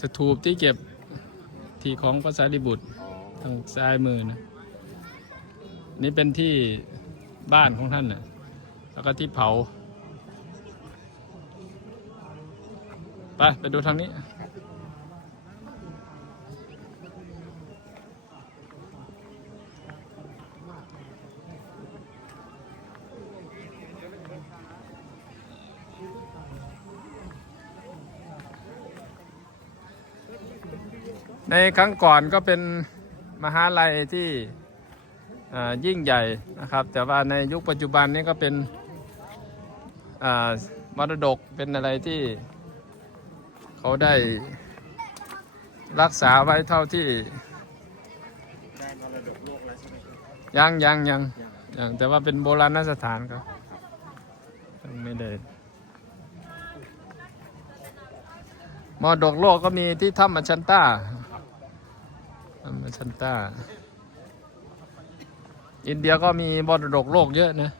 สถูปที่เก็บที่ของพระสารีบุตรทางซ้ายมือนะนี่เป็นที่บ้านของท่านนะแล้วก็ที่เผา ไป ไปดูทางนี้ ในครั้งก่อนก็เป็นมหาลัยที่ยิ่งใหญ่นะครับ แต่ว่าในยุคปัจจุบันนี้ก็เป็นมรดกเป็นอะไรที่เขาได้รักษาไว้เท่าที่ยังยังยังยังแต่ว่าเป็นโบราณสถานครับไม่ได้มรดกโลกก็มีที่ถ้ำมัชันต้า ถ้ำมัชันต้า อินเดียก็มีมรดกโลกเยอะนะ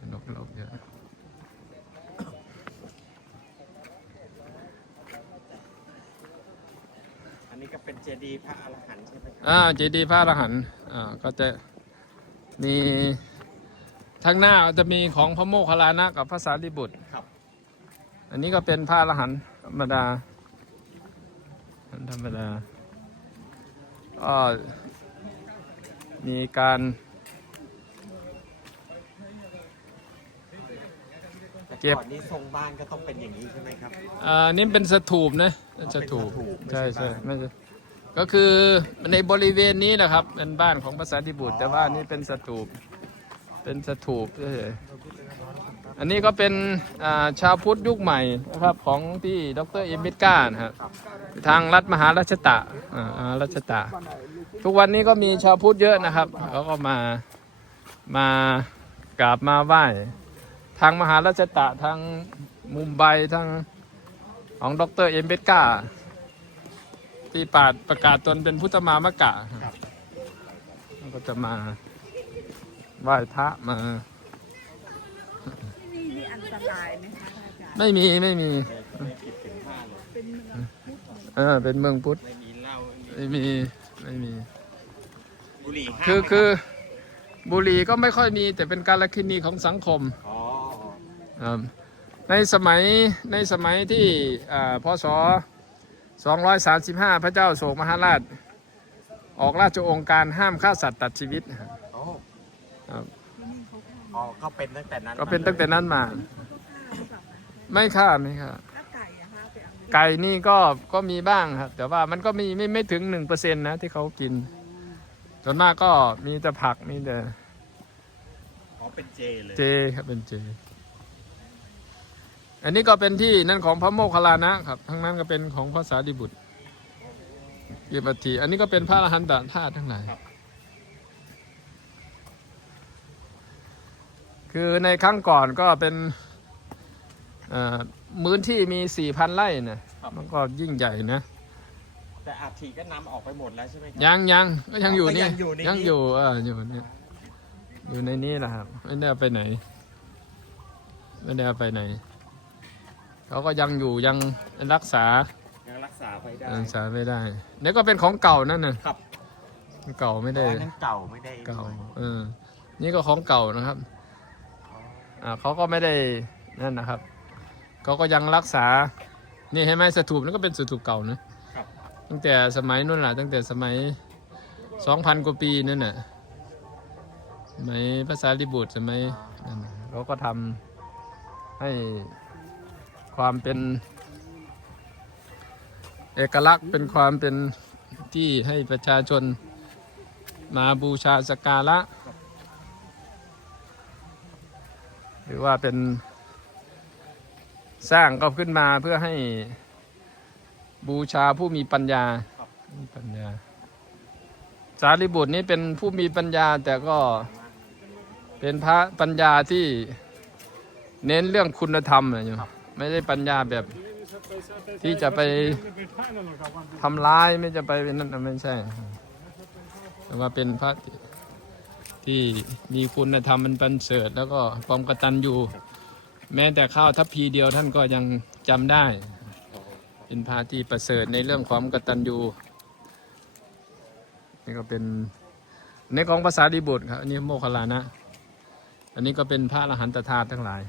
มรดกโลกเยอะอันนี้ก็เป็นเจดีย์พระอรหันต์ใช่ไหมครับอ่าเจดีย์พระอรหันต์อ่าก็จะมีทางหน้าจะมีของพระโมคคัลลานะกับพระสารีบุตร ครับ อันนี้ก็เป็นพระอรหันต์ธรรมดาธรรมดา ก็มีการแต่เก็บก่อนนี้ทรงบ้านก็ต้องเป็นอย่างนี้ใช่ไหมครับ อ่า นี่เป็นสถูปนะสถูปเป็นสถูปใช่ไม่ใช่ใช่บ้านไม่ใช่ก็คือในบริเวณนี้นะครับ เป็นบ้านของพระสารีบุตรแต่ว่านี่เป็นสถูป เป็นสถูปเฉยๆ อันนี้ก็เป็นชาวพุทธยุคใหม่นะครับของที่ดรเอมิดก้านะครับทางรัฐมหาราชตะราชตะ ทุกวันนี้ก็มีชาวพุทธเยอะนะครับเขาก็มามากราบมาไหว้ ทางมหาราชตะทางมุมไบทางของดรเอมเบตกาที่ปาดประกาศตนเป็นพุทธมามะกะก็จะมาไหว้พระมาายไหมคะอาจารย์ไม่มีไม่มี ไม่ผิดถึงผ้าเลยเป็นเมืองพุทธเออเป็นเมืองพุทธไม่มีเหล้าไม่มีไม่มีบุหรี่ห้ามคือไหมคือรับบุหรี่ก็ไม่ค่อยมีแต่เป็นการละคินีของสังคมอ๋อครับในสมัยในสมัยที่อ่าพศ 235 พระเจ้าโศกมหาราช ออกราชโองการห้ามฆ่าสัตว์ตัดชีวิตโอ้ครับที่นี่เขาฆ่าอ๋อก็เป็นตั้งแต่นั้นก็เป็นตั้งแต่นั้นมาเขาฆ่าหรือเปล่าคะ ไม่ฆ่าไม่ฆ่าแล้วไก่อะคะไปเอาไก่นี่ก็ก็มีบ้างครับ แต่ว่ามันก็มีไม่ไม่ถึง1%นะที่เขากินส่วนมากก็มีแต่ผักมีแต่อ๋อเป็นเจเลยเจครับเป็นเจ อันนี้ก็เป็นที่นั่นของพระโมคคัลลานะครับทั้งนั้นก็เป็นของพระสารีบุตรเกียรติอันนี้ก็เป็นพระอรหันตธาตุทั้งหลายคือในครั้งก่อนก็เป็นเอ่อ มื้นที่มีสี่พันไร่นะมันก็ยิ่งใหญ่นะ แต่อาทีก็นำออกไปหมดแล้วใช่ไหมครัยังยังก็ยังอยู่นี่ก็ยังอยู่ในนี้ยังอยู่เอออยู่นี่อยู่ในนี้แหละครับ ไม่ได้เอาไปไหน ไม่ได้เอาไปไหน เขาก็ยังอยู่ยังรักษายังรักษาไว้ได้รักษาไม่ได้เนี่ยก็เป็นของเก่านั่นน่ะครับเก่าไม่อ๋ได้ออันนั้นเก่าไม่ได้เก่าด้วยเออ นี่ก็ของเก่านะครับ อ่าเขาก็ไม่ได้นั่นนะครับ เขาก็ยังรักษา นี่ให้ไหมสถูปนั่นก็เป็นสถูปเก่านะครับตั้งแต่สมัยนู่นแหละตั้งแต่สมัยสองพันกว่าปีนั่นน่ะสมัยภาษาลิบุตรสมัยนั่นน่ะเขาก็ทำให้ความเป็น เอกลักษณ์เป็นความเป็นที่ให้ประชาชนมาบูชาสักการะ หรือว่าเป็น สร้างก็ขึ้นมาเพื่อให้บูชาผู้มีปัญญามีปัญญา สารีบุตรนี้เป็นผู้มีปัญญาแต่ก็เป็นพระปัญญาที่เน้นเรื่องคุณธรรมนะโยมไม่ได้ปัญญาแบบที่จะไปทำร้ายไม่จะไปเป็นนั่นนะไม่ใช่ แต่ว่าเป็นพระที่ที่มีคุณธรรมมันประเสริฐแล้วก็ความกตัญญู แม้แต่ข้าวทัพพีเดียวท่านก็ยังจำได้ เป็นพระที่ประเสริฐในเรื่องความกตัญญูนี่ก็เป็นในของภาษาดิบุตรครับอันนี้โมคคัลลานะ อันนี้ก็เป็นพระอรหันตธาตุทั้งหลาย